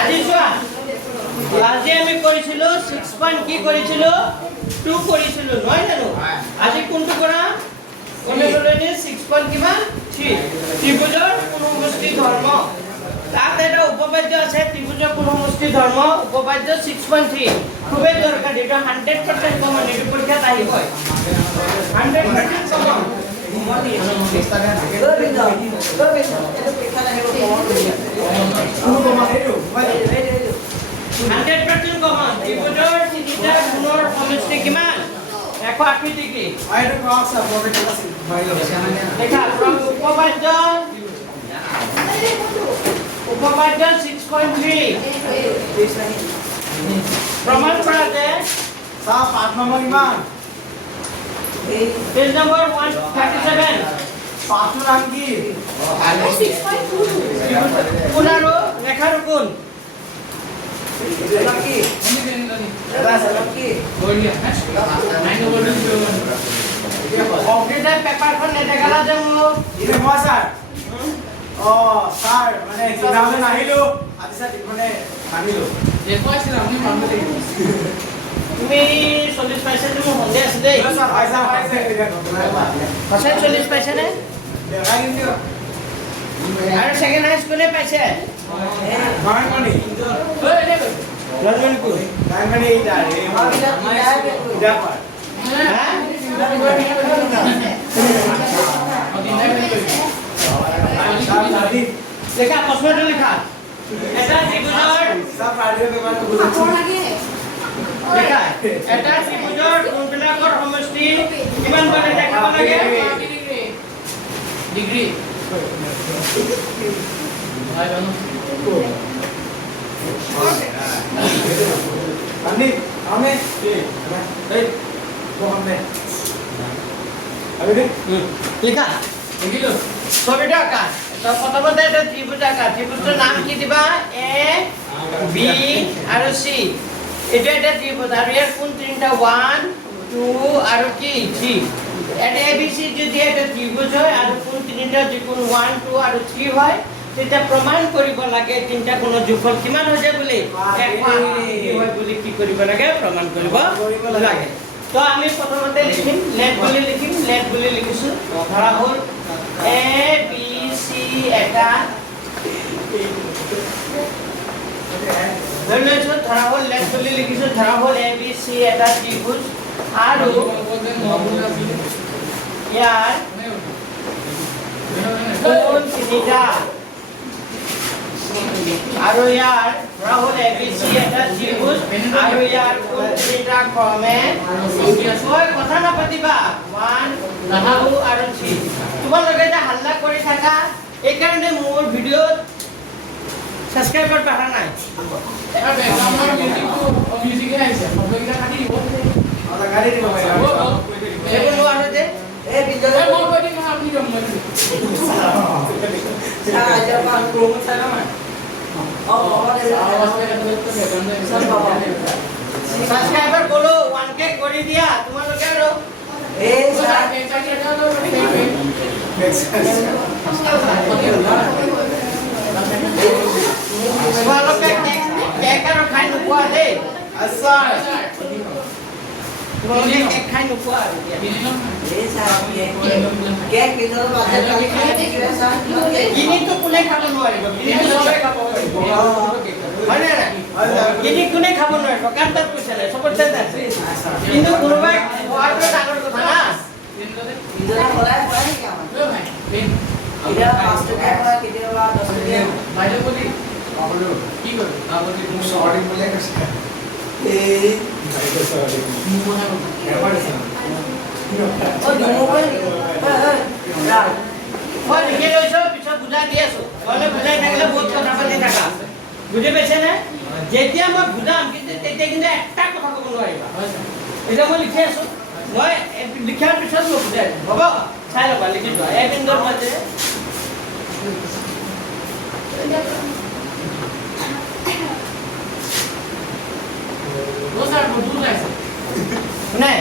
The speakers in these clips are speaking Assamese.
আজি চোৱা আজি আমি কৰিছিলো 6 পইণ্ট কি কৰিছিলো 2 কৰিছিলো নহয় জানো আজি কোনটো কৰা কোনে ক'লেনি 6 পইণ্ট কিমান 3 ত্ৰিভুজৰ কোণসমষ্টি ধৰ্ম তাত এটা উপপাদ্য আছে ত্ৰিভুজৰ কোণসমষ্টি ধৰ্ম উপপাদ্য 6.3 খুবেই দৰকাৰী এটা 100% কমন এটো পৰীক্ষাত আহিব 100% কমন 100% কমন ত্ৰিভুজৰ তিনিটা কোণৰ সমষ্টি কিমান 180 ডিগ্ৰী দেখা উপপাদ্য 6.3 প্রমাণ করা যায় সাপ 8 নম্বর ইমান পেজ নম্বর 137 পাঁচটো নাম কি 6.2 পুনরো রেখার কোণ নাম কি এটা নাম কি বড়িয়া 9 নম্বর কম্পিউটার পেপারখন নেদেখালা যে মোক ইনে মই স্যার ও স্যার মানে জিনালে নাহিলো আজি স্যার মানে নাহিলো দেখুৱাইছিল আপুনি মানুহ দেখিছে তুমি 40 পাইছে তুমি হন্দে আছে দেই স্যার পয়সা পাইছে এটা পাছে 40 পাইছে নে দেখাই দিও আর সেকেন্ড হাই স্কুলে পাইছে মানমণি ওই দেখ রজনী কো মানমণি এইটা রে এটা পার হ্যাঁ লেখা প্রশ্নটা লেখা এটা ত্ৰিভুজৰ সব ৰাডিও পেপাৰ তো বুঝছি লেখা এটা ত্ৰিভুজৰ কোণবিলাকৰ সমষ্টি কিমান বাৰে দেখাব লাগে ডিগ্ৰী হয় জানো अन्नी हमें ए वो हमने अभी देख লেখা দেখিলো ছবিটা আঁকা তো প্ৰথমতে এটা ত্ৰিভুজ আঁকা ত্ৰিভুজৰ নাম কি দিবা এ বি আৰু সি এটা এটা ত্ৰিভুজ আৰু ইয়াৰ কোণ তিনিটা 1 2 আৰু কি 3 এটা এ বি সি যদি এটা ত্ৰিভুজ হয় আৰু কোণ তিনিটা যিকোণ 1 2 আৰু 3 হয় তেতিয়া প্ৰমাণ কৰিব লাগে তিনিটা কোণৰ যোগফল কিমান হৈ যায় বুলি 180 হয় বুলি কি কৰিব লাগে প্ৰমাণ কৰিব লাগে তো আমি প্ৰথমতে লিখিম লেট বুলি লিখিছো ধৰা হ'ল এ বি সি এটা ধৰা হ'ল লেট বুলি লিখিছো ধৰা হ'ল এ বি সি এটা ত্ৰিভুজ আৰু ইয়াৰ কোণ তিনিটা আৰু ইয়াৰ ধৰা হ'ল এ বি সি এটা ত্ৰিভুজ আৰু ইয়াৰ কোণ তিনিটা ক্ৰমে মই কথা নাপাতিবা 1 2 আৰু 3 তোমালোকে যে হাল্লা কৰি থাকা এইকাৰণে মোৰ ভিডিঅ'ত সাবস্ক্ৰাইবাৰ বাঢ়া নাই এটা বেকগ্ৰাউণ্ডৰ মিউজিক আহিছে শব্দকেইটা কাটি দিব और गाड़ी दी भाई এইবোৰ নোৱাৰো যে ए बिजल মই কৈ দিম আপুনি গম পাইছে जब आप प्रोमो था ना সাবস্ক্ৰাইবাৰ বলো 1k কৰি দিয়া তোমালোকে আৰু ए তোমালোকে কেক আৰু খাই নোপোৱা দেই अच्छा তোমালোকে কেক খাই নোপোৱা আৰু केक किधर बाजार में खाए কিনিটো কোনে খাব নোৱাৰিব কিনিটো চবে খাব পাৰিব হয় নে নাই কিনি কোনে খাব নোৱাৰিব কাৰ তাত পইচা নাই চবৰ তাত আছে কিন্তু কোনোবাই খোৱাটো ডাঙৰ কথা না इधर बोला है क्या इधर 5 टका है किधर 10 टका বাইদেউ কলি কি কৰে আপুনি ମୁଁ ସର୍ଟ ବୋଲେ ଏ ଓ ମୋବାଇଲ মই লিখি লৈছো পিছত বুজাই দি আছো নহ'লে বুজাই থাকিলে বহুত কথা পাতি থাকা বুজি পাইছে নে যেতিয়া মই বুজাম কিন্তু তেতিয়া কিন্তু একটা কথা ক'ব নোৱাৰিবা এতিয়া মই লিখি আছো মই লিখাৰ পিছত মই বুজাই দিম হ'ব চাই ল'বা লিখি লোৱা এই বিন্দুৰ মাজে ও স্যাৰ বুঝু যাইছে কোনে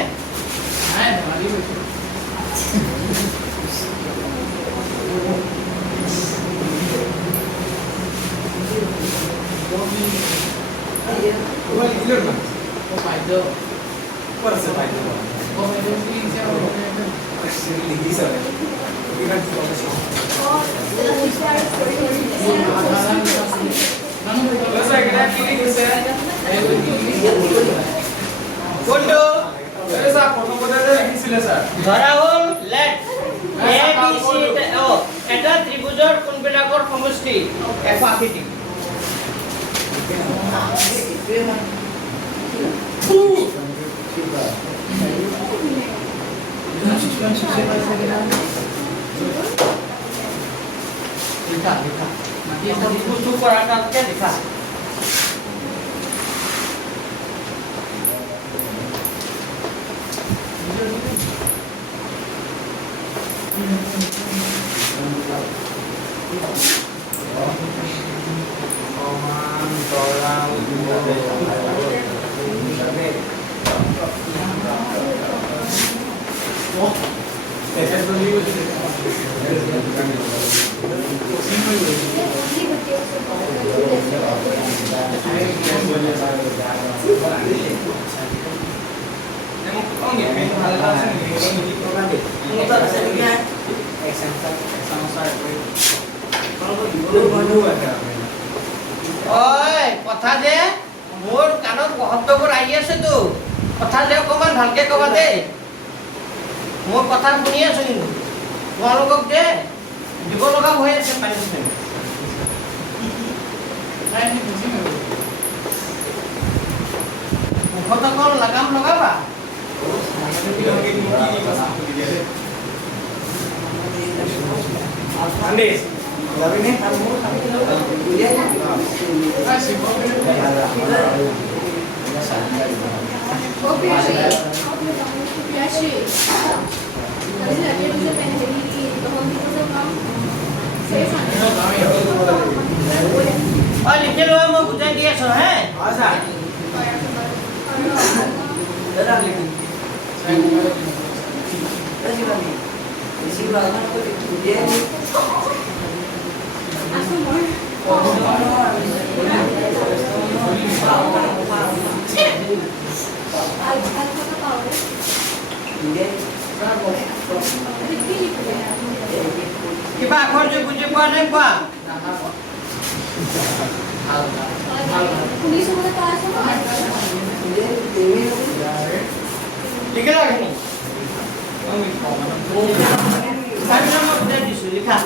নাই ধমালি গৈছে এটা ত্ৰিভুজৰ কোণবিলাকৰ সমষ্টি 180 ডিগ্ৰী লিখা লিখা মাটি এখন ত্ৰিভুজটো কৰাটাতকে লিখা ঐ কথা যে মোৰ কাণত শব্দবোৰ আহি আছে তো কথা যে অকণমান ভালকে ক'বা দেই মোৰ কথা শুনি আছো কিন্তু তোমালোকক যে দিব লগা হৈ আছে পানিছমেণ্ট মুখত অকণ লাগাম লগাবা Andis, tapi ini kamu লিখি লোৱা মই বুজাই দি আছো হে Masa? Dadah lagi. Terus gimana? Isi ulangan aku dia ini. কিবা আখৰ যে বুজি পোৱা নাই কোৱা লিখি লোৱা এইখিনি মই বুজাই দিছো লিখা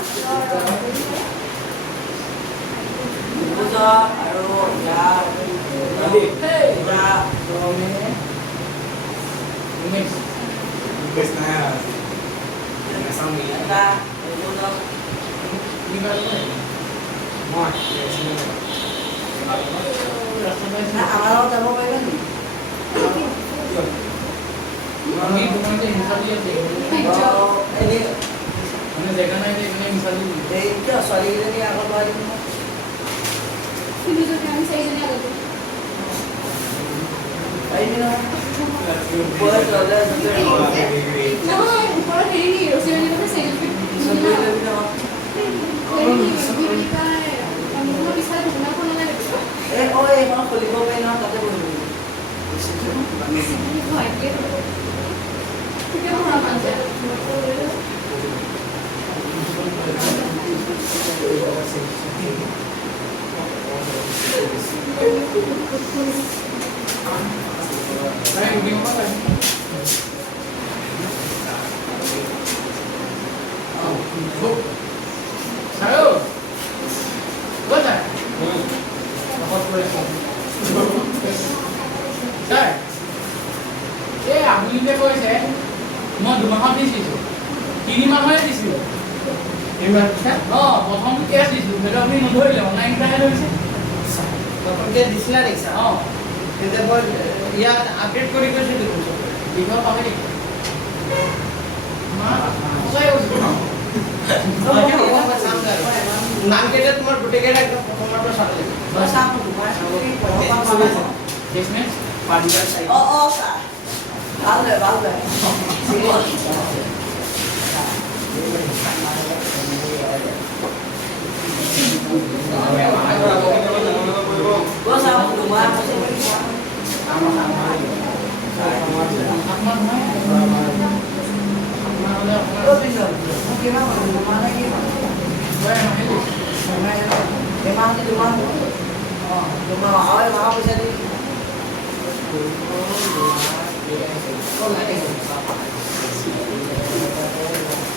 দিছিলা দেখিছা কিন্তু মই ইয়াত আপডেট কৰি গৈছো নাম কেইটা তোমাৰ গোটেইকেইটা একদম প্ৰথমৰ পৰা চাব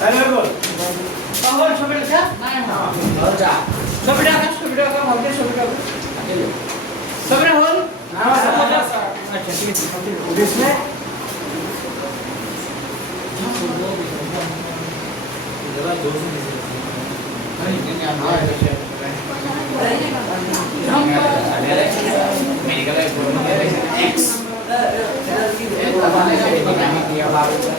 Saya হল ছবি লেখা নাই ছবিটা আঁকা ভালকে ছবিটা আঁকা ছবিটা হল আচ্ছা ঠিক আছে इसमें কথা কম কি আমার কথা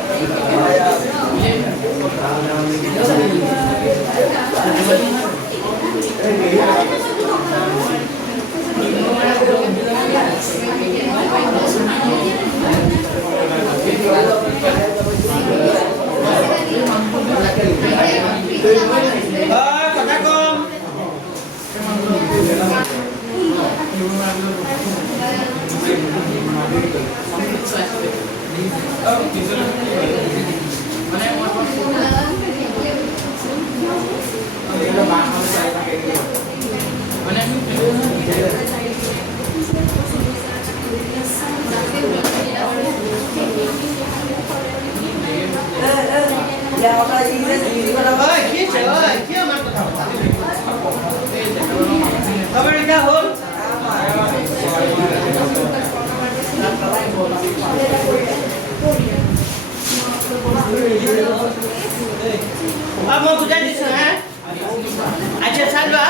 ছবি লেখা হল मैं बुझा दिस है अच्छा सालवा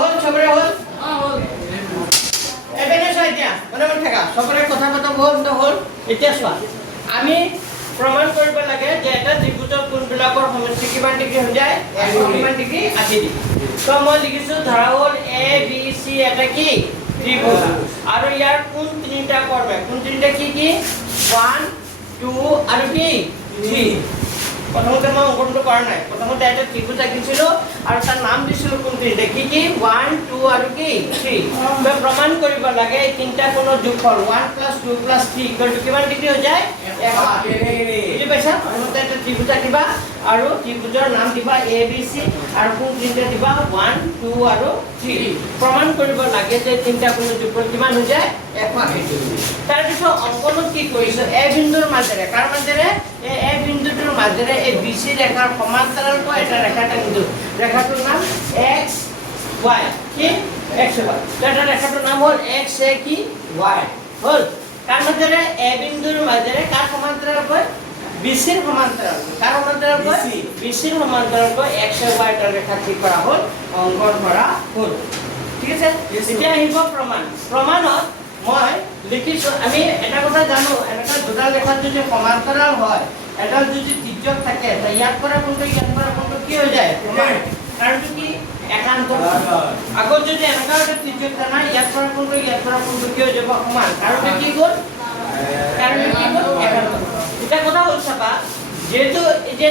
হল ছবি হল এবেনে চাই দিয়া মনে মনে থাকা সবৰে কথা কথা হল এতিয়া চোৱা আমি প্ৰমাণ কৰিব লাগে যে এটা ত্ৰিভুজৰ কোণবিলাকৰ সমষ্টি কিমান ডিগ্ৰী হৈ যায় 1 ডিগ্ৰী 80 ডিগ্ৰী তো মই লিখিছো ধৰা হল এ বি সি এটা কি ত্ৰিভুজ আৰু ইয়াৰ কোণ তিনিটা কৰ্মে কোণ তিনিটা কি 1 2 আৰু কি 3 প্ৰথমতে মই অংকনটো কৰা নাই প্ৰথমতে এটা ত্ৰিভুজ আঁকিছিলো আৰু তাৰ নাম দিছিলো কোন তিনিটা কি 1 2 আৰু কি 3 মই প্ৰমাণ কৰিব লাগে এই তিনিটা কোণৰ যোগফল 1 + 2 + 3 কিমান ডিগ্ৰী হৈ যায় 180 বুজি পাইছা প্ৰথমতে এটা ত্ৰিভুজ আঁকিবা আৰু ত্ৰিভুজৰ নাম দিবা এ বি সি আৰু কোণ তিনিটা দিবা 1 2 আৰু 3 প্ৰমাণ কৰিব লাগে যে তিনিটা কোণৰ যোগফল কিমান হৈ যায় 180 তাৰ পিছত অংকনত কি কৰিছো এ বিন্দুৰ মাজেৰে কাৰ মাজেৰে এ বিন্দুটোৰ মাজেৰে এই বিসি ৰেখাৰ সমান্তৰালকৈ এটা ৰেখা টানিছো ৰেখাটোৰ নাম x y কি x y এটা ৰেখাটোৰ নাম হ'ল x এ কি y হ'ল কাৰ মাজেৰে এ বিন্দুৰ মাজেৰে কাৰ সমান্তৰালকৈ বিসিৰ সমান্তৰালকৈ কাৰ সমান্তৰালকৈ বিসিৰ সমান্তৰালকৈ x y এটা ৰেখা ঠিক কৰা হ'ল অংকন কৰা হ'ল ঠিক আছে এতিয়া আহিব প্ৰমাণত মই লিখিছো আমি এটা কথা জানো এনেকা দুটা ৰেখা যদি সমান্তৰাল হয় এটা যদি তিৰ্যক থাকে তা ইয়াত পৰা কোনটো কি হৈ যায় কাৰণটো কি একান্ত আগত যদি এনেকা এটা তিৰ্যক থাকে ইয়াত পৰা কোনটো কি হৈ যাব সমান কাৰণটো কি গ'ল একান্ত এটা কথা হ'ল চাবা যেহেতু এই যে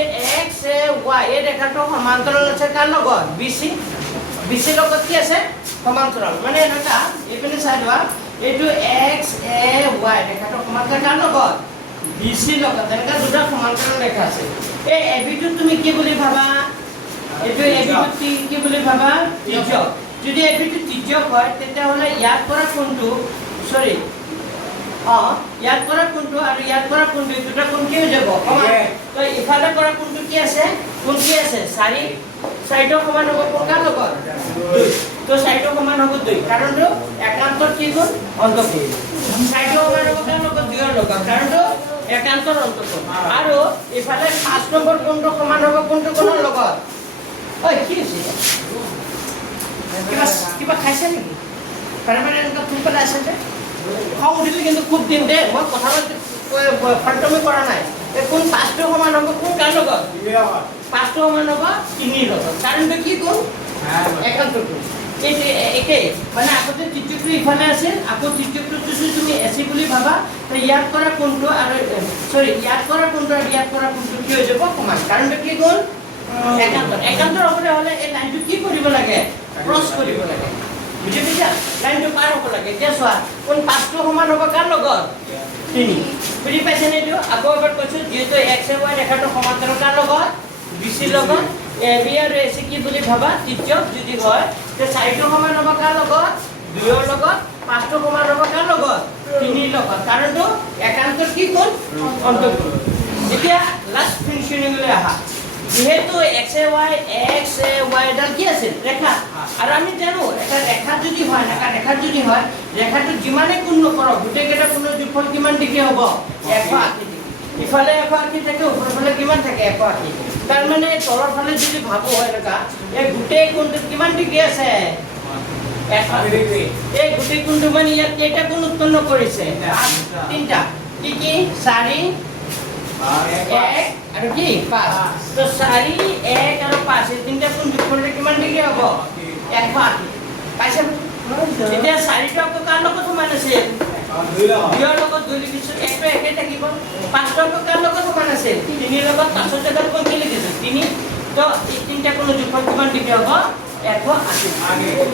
x এ y এই ৰেখাটো সমান্তৰাল আছে কাৰ লগত BC লগত কি আছে সমান্তৰাল মানে এনেকা এইপিনে চাই লোৱা এইটো x a y ৰেখাটো সমান্তৰাল কাৰ লগত BC লগত এনেকা দুটা সমান্তৰাল ৰেখা আছে এই AB টো তুমি কি বুলি ভাবা এইটো AB টো কি বুলি ভাবা তিৰ্যক যদি AB টো তিৰ্যক হয় তেতিয়া হলে ইয়াত পৰা কোণটো সৰি ইয়াত পৰা কোণটো আৰু ইয়াত পৰা কোণটো দুটা কোণ কি হৈ যাব সমান তো ইফালে পৰা কোণটো কি আছে কোণ কি আছে 4 সাইডৰ সমান হ'ব কোণৰ লগত 2 তো সাইডৰ সমান হ'ব 2 কাৰণটো একান্তৰ কি কোণ অন্তঃকোণ সাইডৰ সমান হ'ব কোণৰ লগত 2 ৰ লগত কাৰণটো একান্তৰ অন্তঃকোণ আৰু ইফালে 5 নম্বৰ কোণটো সমান হ'ব কোণটো কোণৰ লগত ঐ কি হৈছে কিবা খাইছে নেকি পাৰমানে এনেকা ফুল পেলাই আছে যে খং উঠিলে কিন্তু খুব দিন দে মই কথা ফাল্টুমি কৰা নাই কোন পাঁচটো সমান হ'ব কোন কাৰ লগত 5টো সমান হ'ব 3 লগত কাৰণটো কি কোন একান্তটো একে মানে আগতে তৃতীয়টো ইফালে আছে আকৌ তৃতীয়টো যদি তুমি এচি বুলি ভাবা তো ইয়াত কৰা কোনটো আৰু সৰি ইয়াত কৰা কোনটো আৰু ইয়াত কৰা কোনটো কি হৈ যাব সমান কাৰণটো কি কোন একান্তৰ হ'বলৈ হ'লে এই লাইনটো কি কৰিব লাগে ক্ৰছ কৰিব লাগে বুজি পাইছা লাইনটো পাৰ হ'ব লাগে এতিয়া চোৱা কোন 5টো সমান হ'ব কাৰ লগত 3 বুজি পাইছেনে এইটো আকৌ এবাৰ কৈছোঁ যিহেতু x y ৰেখাটো সমান্তৰাল কাৰ লগত BC লগত AB আৰু AC কি বুলি ভাবা তৃতীয় যদি হয় তে 4টো সমান হ'ব কাৰ লগত 2ৰ লগত 5টো সমান হ'ব কাৰ লগত 3ৰ লগত কাৰণটো একান্তৰ কি কোন অন্তঃকোণ এতিয়া লাষ্ট ফিনিশিংলৈ আহা যেহেতু x y ডাল কি আছে ৰেখা আৰু আমি জানো এটা ৰেখা যদি হয় ৰেখাটো যিমানে কোণ নকৰক গোটেইকেইটা কোণৰ যোগফল কিমান ডিগ্ৰী হ'ব 180 ডিগ্ৰী ইফালে 180 থাকে ওপৰফালে কিমান থাকে 180 তাৰ মানে তলৰ ফালে যদি ভাবো হয় এনেকা এই গোটেই কোণটো কিমান ডিগ্ৰী আছে 180 ডিগ্ৰী এই গোটেই কোণটো মানে ইয়াত কেইটা কোণ উৎপন্ন কৰিছে তিনটা কি কি 4 1 আৰু কি 5 তো 4 1 আৰু 5 এই তিনটা কোণ যোগ কৰিলে কিমান ডিগ্ৰী হ'ব 180 পাইছে এতিয়া 4টো আকৌ কাৰ লগত সমান আছে 2ৰ লগত 2 লিখিছো একটো একে থাকিব 5টো আকৌ কাৰ লগত সমান আছে 3ৰ লগত 5ৰ জাগাত কোন কি লিখিছো 3 তো এই তিনটা কোণ যোগফল কিমান ডিগ্ৰী হ'ব 180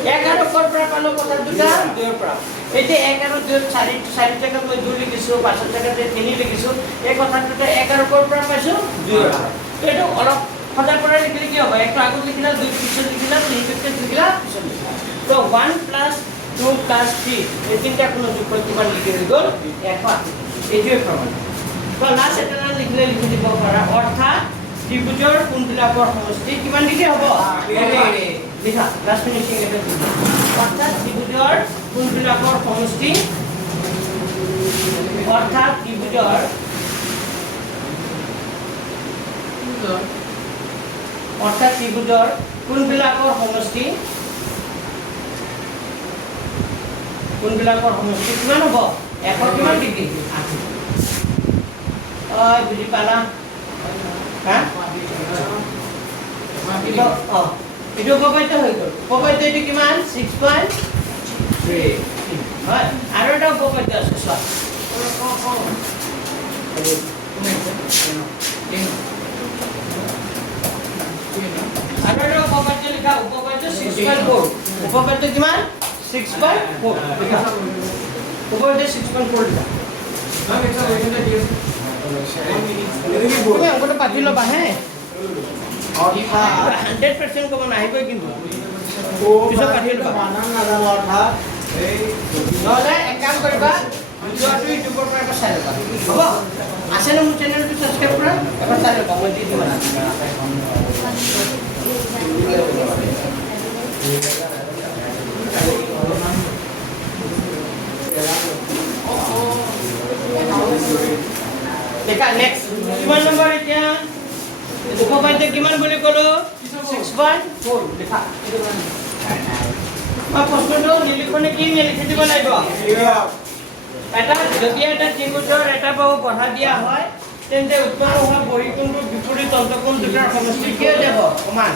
11 কৰ পৰা পালো কথা দুটা 2ৰ পৰা এতিয়া 1 আৰু 2 4 জাগাত মই 2 লিখিছো 5ৰ জাগাত 3 লিখিছো এই কথাটোতে 11 কৰ পৰা পাইছো 2ৰ পৰা তো এইটো অলপ সদায় পৰা লিখিলে কি হ'ব একটো আগত লিখিলা 2 পিছত লিখিলা 3 পিছত লিখিলা পিছত লিখিলা তো 1 + 2 + 3 এই তিনটা কোণ যোগফল কিমান ডিগ্ৰী হৈ গ'ল 180 এইটোৱে প্ৰমাণ তো লাষ্ট এটা লিখিলে লিখি দিব পাৰা অৰ্থাৎ ত্ৰিভুজৰ কোণবিলাকৰ সমষ্টি কিমান ডিগ্ৰী হ'ব লিখা লাষ্ট ফিনিশিং এটা অৰ্থাৎ ত্ৰিভুজৰ কোণবিলাকৰ সমষ্টি অৰ্থাৎ ত্ৰিভুজৰ কোণবিলাকৰ সমষ্টি কিমান হ'ব 100 কিমান ডিগ্ৰী 80 বুজি পালা হা এইটো উপপাদ্য হৈ গ'ল উপপাদ্য এইটো কিমান 6.3 হয় আৰু এটা উপপাদ্য আছে চোৱা আৰু এটা উপপাদ্য লিখা উপপাদ্য 6.4 উপপাদ্য কিমান 6.4 লিখা উপপাদ্য 6.4 লিখা তুমি অংকটো পাতি ল'বা হে 100% ক'ব নাহিবই কিন্তু পিছত পাতি ল'বা নহ'লে এক কাম কৰিবা ভিডিঅ'টো ইউটিউবৰ পৰা এবাৰ চাই ল'বা হ'ব আছেনে মোৰ চেনেলটো ছাবস্ক্ৰাইব কৰা এবাৰ চাই ল'বা মই দি দিম দেখা নেক্সট কিমান নম্বৰ এতিয়া উপপাদ্য কিমান বুলি ক'লো 6.4 দেখা মই প্ৰশ্নটো নিলিখনে কি লিখি দিব লাগিব এটা যদি এটা ত্ৰিভুজৰ এটা বাহু বঢ়া দিয়া হয় তেন্তে উৎপন্ন হোৱা বহিকোণটোৰ বিপৰীত অন্তঃকোণ দুটাৰ সমষ্টি কি হৈ যাব সমান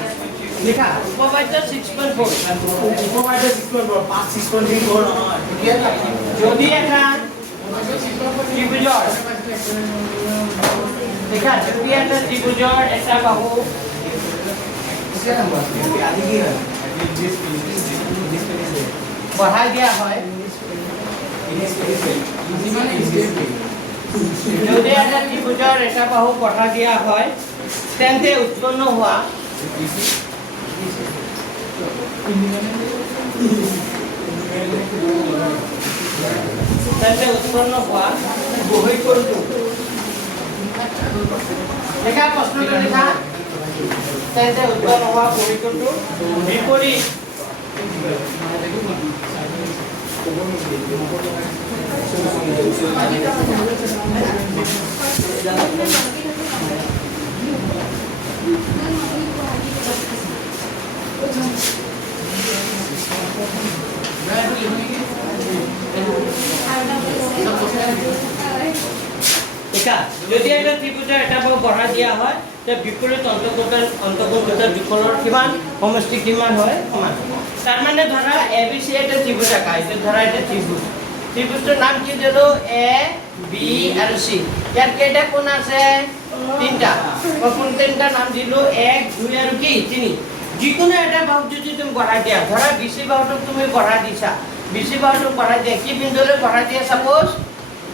লিখা উপপাদ্য 6.4 উপপাদ্য 6.4 6.4 নহয় যদি এটা ত্ৰিভুজৰ দেখা যদি এটা ত্ৰিভুজৰ এটা বাহু বঢ়াই দিয়া হয় যদি এটা ত্ৰিভুজৰ এটা বাহু বঢ়াই দিয়া হয় তেন্তে উৎপন্ন হোৱা বহিকোণটো লেখা প্ৰশ্নটো লিখা তেন্তে উৎপন্ন হোৱা বহিকোণটো বিপৰীত যদি এটা ত্ৰিভুজৰ এটা বাহু বঢ়াই দিয়া হয় তে বিপৰীত অন্তঃকোণ দুটাৰ বিকলৰ কিমান সমষ্টি কিমান হয় সমান তাৰ মানে ধৰা এ বি চি এটা ত্ৰিভুজ আঁকা এইটো ধৰা এটা ত্ৰিভুজ ত্ৰিভুজটোৰ নাম কি দিলো এ বি আৰু চি ইয়াত কেইটা কোণ আছে তিনিটা মই কোন তিনিটা নাম দিলো 1 2 আৰু কি 3 যিকোনো এটা বাহু যদি তুমি বঢ়াই দিয়া ধৰা বিচি বাহুটোক তুমি বঢ়াই দিছা বিচি বাহুটোক বঢ়াই দিয়া কি বিন্দুলৈ বঢ়াই দিয়া সাপোজ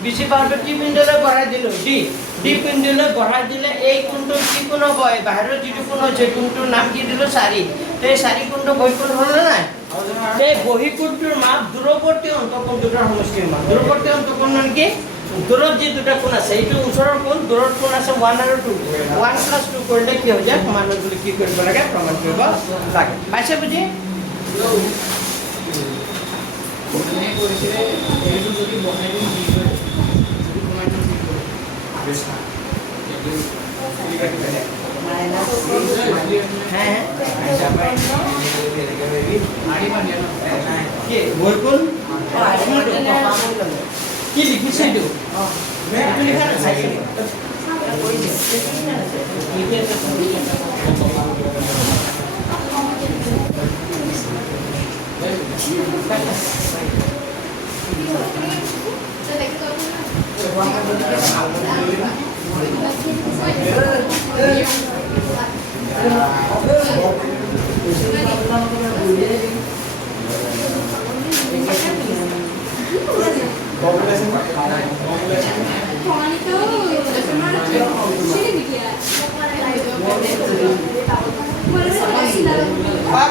বিচি বাহুটোক কি বিন্দুলৈ বঢ়াই দিলো ডি ডি বিন্দুলৈ বঢ়াই দিলে এই কোণটো কি কোণ হ'ব বাহিৰৰ যিটো কোণ হৈছে কোণটোৰ নাম কি দিলো 4 এই 4 কোণটো বহিকোণ হ'ল নে নাই এই বহিকোণটোৰ মাপ দূৰৱৰ্তী অন্তঃকোণ দুটাৰ সমষ্টিৰ মাপ দূৰৱৰ্তী অন্তঃকোণ মানে কি দূৰত যি দুটা কোণ আছে এইটো ওচৰৰ কোণ দূৰত কোণ আছে 1 আৰু 2 1 + 2 কৰিলে কি হৈ যায় সমান বুলি কি কৰিব লাগে প্ৰমাণ কৰিব লাগে পাইছে বুজি মানে কৈছে এইটো যদি বহাই দিম কি হয় যদি কমাই দিম কি হয় বেছা হ্যাঁ আড়ি বানিয়ে না কি বলকুন কি লিখিছে এইটো এইটো লিখা আছে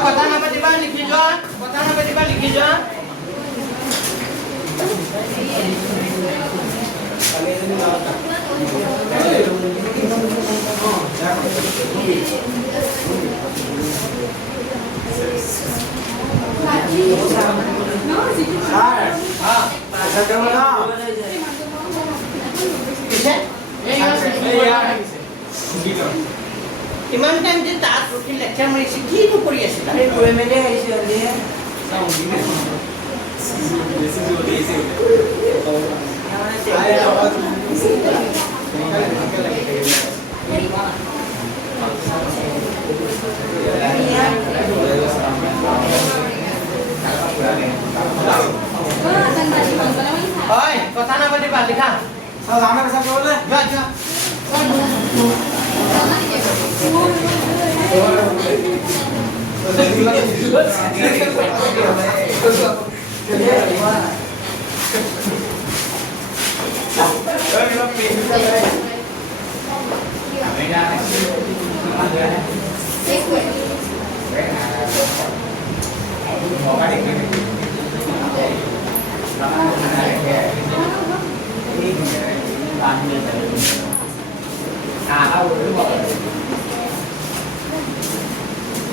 কথা নাপাতিবা লিখি যোৱা কথা নাপাতিবা লিখি যোৱা ইমান টাইম যে তাত ৰখি লেকচাৰ মাৰিছে কিনো কৰি আছিল হয় কথা নাপাতিবা লিখা যোৱা যোৱা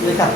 লিখা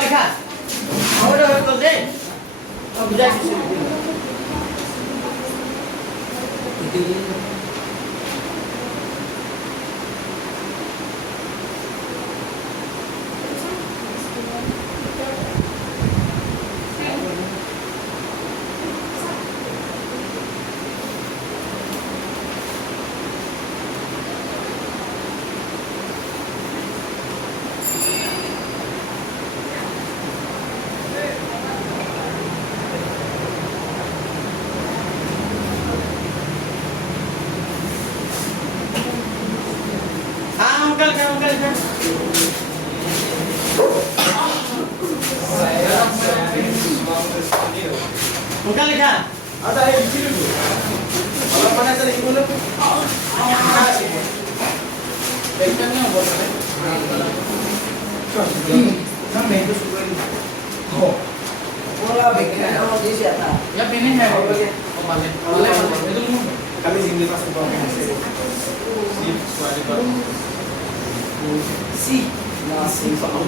লিখা আগতে হৈ গ'ল দেই বুজাই দিছোঁ Uncle. Uncle লিখা আচ্ছা এই লিখিলো অলপ মানে এটা লিখিবলৈ বেকানে হ'ব পাৰে না মেইনটো সুৰাই দিব ওলা বেকানে দিছে এটা ইয়া পেনে হে হ'ব লাগে ভালে এইটো মোৰ কালি জিংলি পাস কৰিব আছে সি সোৱালি পাস সি না সি পাউ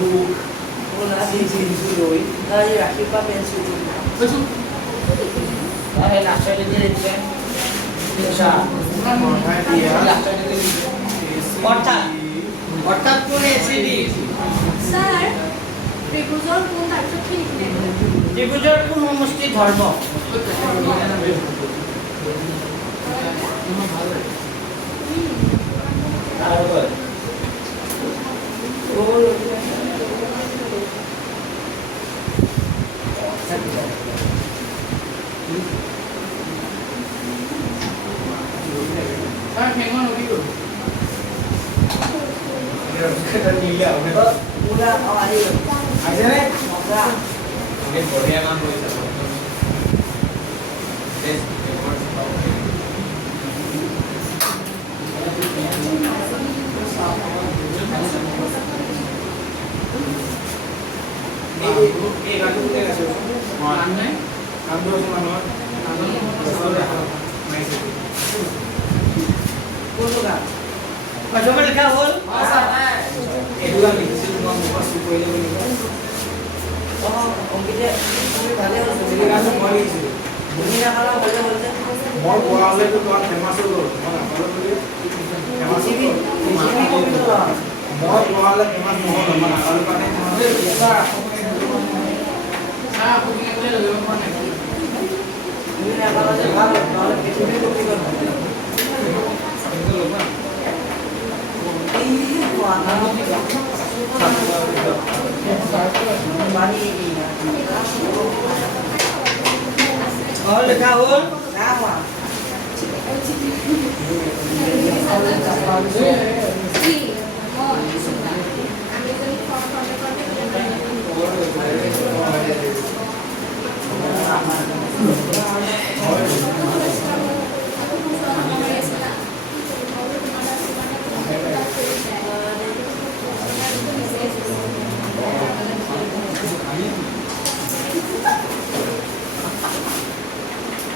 ওলা জিংলি লৈ তাই ৰাখিবা পেন্সিল কৈছো আহে লাষ্টলৈ দিয়ে দিছে আচ্ছা মহাই দিয়া লাষ্টতে দিছে অর্থাৎ কোন এসিডি স্যার ত্ৰিভুজৰ কোন তাৰপিছত কি লিখিলে ত্ৰিভুজেৰ কোন সমষ্টি ধৰ্ম তাৰ ফেঙৰ নবি গ'ল এটা নিলে হবে পুরা আওয়াজ আছে রে মজা অনেক বড়িয়া নাম হইছে বেশ এই গানটো কোনে গাইছে মান নাই কান্দো মানুহৰ মাইছে কোন গান পাঁচবাৰ লেখা হল এইটো গান লিখিছিল মই মুখস্থ কৰিলে বুলি অঙ্কিতে তুমি ভালে হচ্ছে এই গানটো মই লিখিছিলো তুমি না খালা বলতে বলতে মই বৰালেতো তোমাৰ ফেমাছ হৈ গ'ল মই নাপালো বুলি ফেমাছ হৈ গ'ল জিবি কম্পিউটার মই বৰালে ফেমাছ নহ'ল মই নাপালো কাৰণে চাহ খুলি গ'লে লৈ যাব পৰা নাই তুমি না খালা যে ভালো তাহলে পৃথিবী কম্পিউটার এই কোয়ানা বানি এই না और लिखा हल না মা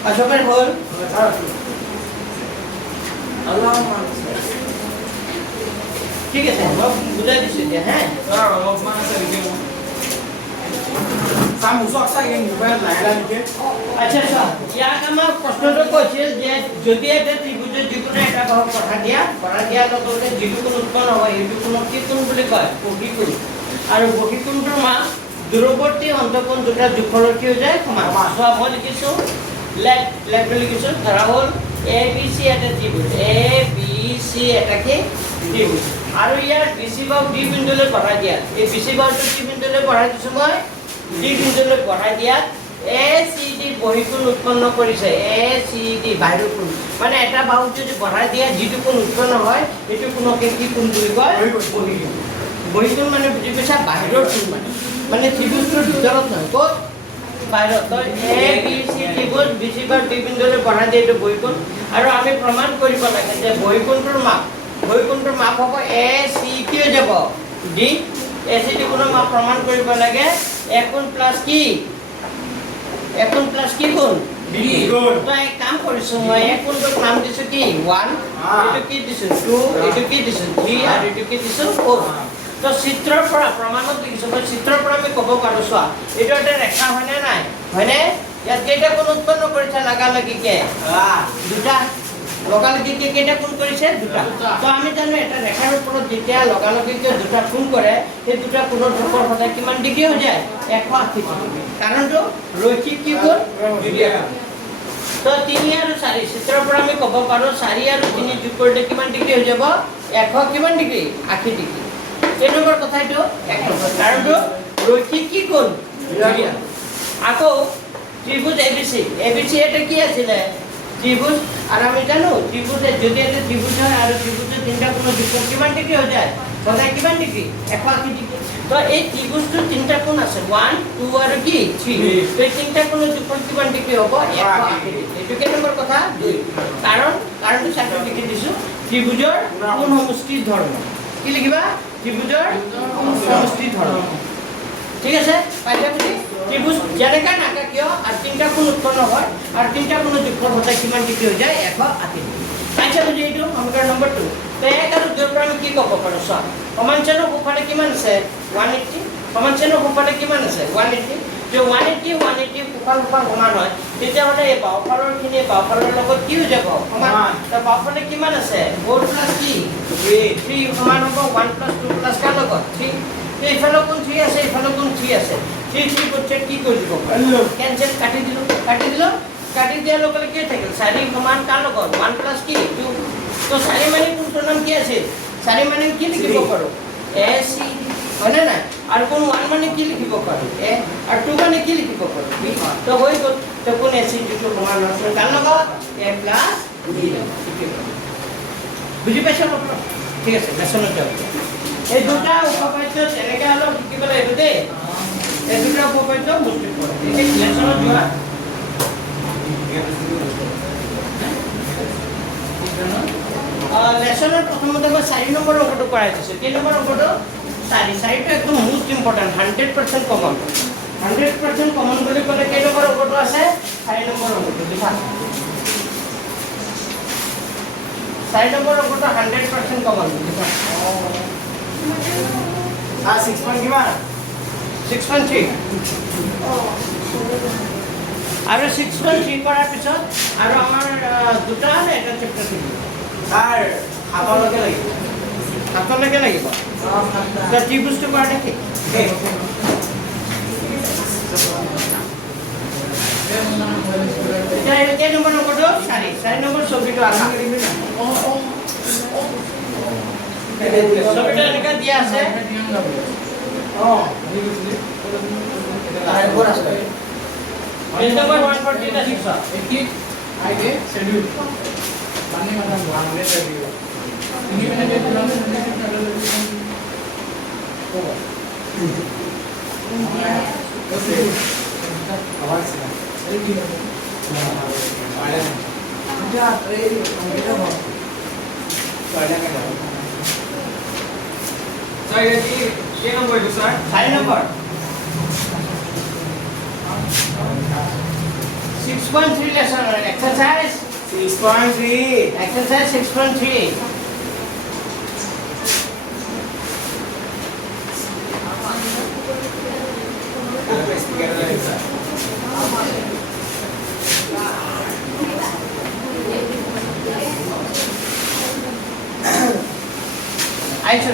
पाँचবার হল আল্লাহ ঠিক আছে মই বুজাই দিছো এতিয়া হ্যাঁ অলপমান আছে লিখে চাম ওচৰত চাগে মোবাইল লাহে লাহে লিখে আচ্ছা আচ্ছা ইয়াক আমাৰ প্ৰশ্নটো কৈছিল যে যদি এটা ত্ৰিভুজৰ যিকোনো এটা বাহু পঢ়া দিয়াৰ লগে যিটো কোণ উৎপন্ন হয় সেইটো কোণক কি কোণ বুলি কয় বহিকোণ আৰু বহিকোণটোৰ মান দূৰৱৰ্তী অন্তঃকোণ দুটা যোগফলৰ কি হৈ যায় সমান চোৱা মই লিখিছো লেফ্ট লিখিছো ধৰা হ'ল এ বি চি এটা ত্ৰিভুজ এ বি চি এটা কি ত্ৰিভুজ আৰু ইয়াৰ বিচি বাহু ডি বিন্দুলৈ বঢ়াই দিয়া এই বিচি বাহুটো ডি বিন্দুলৈ বঢ়াই দিছো মই ডি বিন্দুলৈ বঢ়াই দিয়াত এ চি ডি বহিকোণ উৎপন্ন কৰিছে এ চি ডি বাহিৰৰ কোণ মানে এটা বাহু যদি বঢ়াই দিয়া যিটো কোণ উৎপন্ন হয় সেইটো কোণকে কি কোণ বুলি কয় বহিকোণ বহিকোণ মানে বুজি পাইছা বাহিৰৰ কোণ মানে ত্ৰিভুজটোৰ ভিতৰত নহয় ক'ত বাহিৰত তই এ বি চি ত্ৰিভুজ বিচি বাৰ ডি বিন্দুলৈ বঢ়াই দিয়ে এইটো বহিকোণ আৰু আমি প্ৰমাণ কৰিব লাগে যে বহিকোণটোৰ মাপ হ'ব এ চি কি হৈ যাব ডি এ চি ডি কোণৰ মাপ প্ৰমাণ কৰিব লাগে এক কোণ প্লাছ কি কোণ দ্বিগুণ তো এক কাম কৰিছো মই এক কোনটোক নাম দিছো কি 1 এটো কি দিছো 2 এটো কি দিছো 3 আৰু এটো কি দিছো 4 তো চিত্ৰৰ পৰা প্ৰমাণত লিখিছো মই চিত্ৰৰ পৰা আমি ক'ব পাৰো চোৱা এটো এটা ৰেখা হয়নে নাই হয়নে ইয়াত কেইটা কোণ উৎপন্ন কৰিছে লাগালগিকে দুটা লগালগিকে কেইটা কোণ কৰিছে দুটা তো আমি জানো এটা ৰেখাৰ ওপৰত যেতিয়া লগালগিকে দুটা কোণ কৰে সেই দুটা কোণৰ যোগফল সদায় কিমান ডিগ্ৰী হৈ যায় 180 ডিগ্ৰী কাৰণটো ৰৈখিক কি কোণ তো 3 আৰু 4 চিত্ৰৰ পৰা আমি ক'ব পাৰো 4 আৰু 3 যোগ কৰিলে কিমান ডিগ্ৰী হৈ যাব 100 কিমান ডিগ্ৰী 80 ডিগ্ৰী এই নম্বৰ কথাটো এক নম্বৰ কাৰণটো ৰৈখিক কি কোণ আকৌ ত্ৰিভুজ এবিসি এটা কি আছিল ত্রিভুজ আর আমি জানো ত্রিভুজে যদি এটা ত্রিভুজ হয় আর ত্রিভুজের তিনটা কোণ যোগফল কিমান ডিগ্রি হৈ যায় সদায় কিমান ডিগ্রি 180 ডিগ্রি তো এই ত্ৰিভুজটোৰ তিনটা কোণ আছে 1 2 আৰু কি 3 তো এই তিনটা কোণৰ যোগফল কিমান ডিগ্ৰি হ'ব 180 ডিগ্ৰি এটো কে নম্বৰ কথা 2 কাৰণটো চাইটো লিখি দিছো ত্ৰিভুজৰ কোণ সমষ্টিৰ ধৰ্ম কি লিখিবা ত্ৰিভুজৰ সমষ্টিৰ ধৰ্ম ঠিক আছে পাইছা বুজি ত্ৰিভুজ যেনেকা নাকা কিয় আৰ তিনটা কোণ উৎপন্ন হয় আৰ তিনটা কোণৰ যোগফল সদায় কিমান ডিগ্ৰী হৈ যায় 180 ডিগ্ৰী পাইছা বুজি এইটো সমীকৰণ নম্বৰ 2 তো 1 আৰু 2 পৰা আমি কি ক'ব পাৰো চোৱা সমান্তৰালৰ সোঁফালে কিমান আছে 180 সমান্তৰালৰ সোঁফালে কিমান আছে 180 যে 180 সোঁফাল সমান হয় তেতিয়াহ'লে এই বাওঁফালৰখিনি বাওঁফালৰ লগত কি হৈ যাব সমান তো বাওঁফালে কিমান আছে 4 প্লাছ কি 3 সমান হ'ব 1 প্লাছ 2 প্লাছ কাৰ লগত 3 এইফালে কোন 3 আছে এইফালে কোন 3 আছে 3 করছে কি কৰি দিব ক্যান্সেল কাটি দিলো কাটি দিয়াৰ লগে লগে কি থাকিল 4 সমান কাৰ লগত 1 প্লাস কি 2 তো 4 মানে কোনটোৰ নাম কি আছে 4 মানে কি লিখিব পাৰো এ সি হয়নে না আৰ কোন 1 মানে কি লিখিব পাৰো এ আৰ 2 মানে কি লিখিব পাৰো বি তো হৈ গ'ল তো কোন এ সি টো সমান আছে কাৰ লগত এ প্লাস বি বুজি পাইছা ঠিক আছে মেছনত যাও এই দুটা উপপাদ্য এনেকৈ অলপ শিকিব লাগিব দেই এই দুটা উপপাদ্য মুস্কিল পড়ে এই লেসনত যোৱা লেসনৰ প্ৰথমতে মই 4 নম্বৰ অংকটো কৰাই দিছো 3 নম্বৰ অংকটো 4টো একদম মোস্ট ইম্পৰ্টেন্ট 100% কমন 100% কমন বুলি ক'লে কেই নম্বৰ অংকটো আছে 4 নম্বৰ অংকটো লিখা 4 নম্বৰ অংকটো 100% কমন লিখা 6 পইণ্ট কিমান 6.3 আৰু 6.3 কৰাৰ পিছত আৰু আমাৰ দুটা আছে এটা চেপ্টাৰ থাকিব স্যাৰ হাতলৈকে লাগিব হাতলৈকে লাগিব তো ত্ৰিভুজটো কৰা দেখি এতিয়া এই নম্বৰ অংকটো 4 নম্বৰ ছবিটো আঁকা ছবিটো এনেকৈ দিয়া আছে পেজ নম্বৰ 140 আছে एक आगे शेड्यूल पानी मतलब भागने लगी हो इन्हीं मैंने जो प्लान আওয়াজ के নম্বৰ এইটো sir 4 number 6.3 lesson exercise 6.3 exercise 6.3 আইছো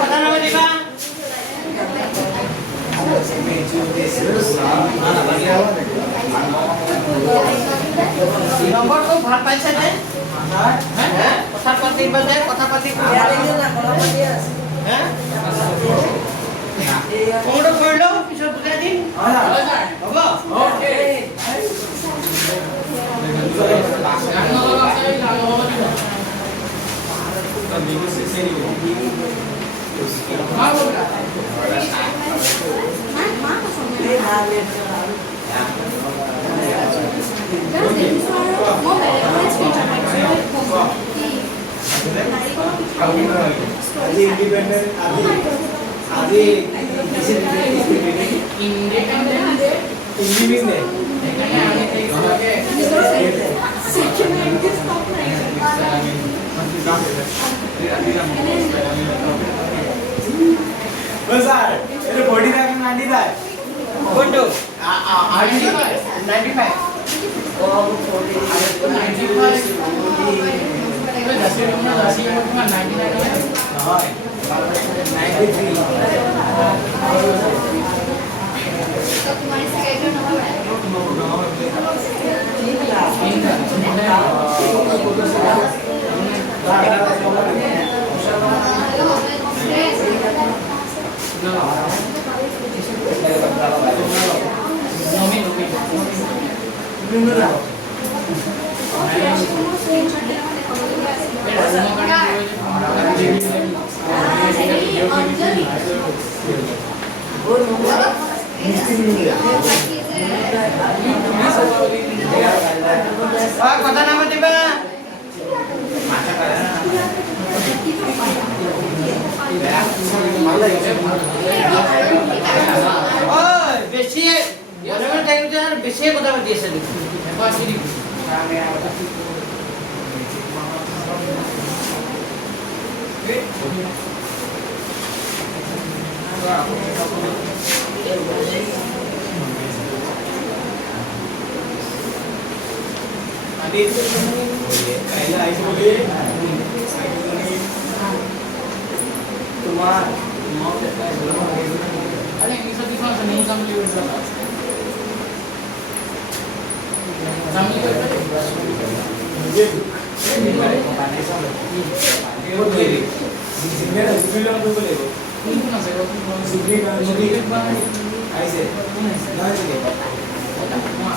কথা নাপাতিবা নম্বৰটো ভাল পাইছে নে কথা পাতিবা যে কথা পাতি কোনটো কৰি লওঁ পিছত বুজাই দিম হ'ব কোনটো কথা নাপাতিবা বেছি বেছিয়ে কথা পাতি আছে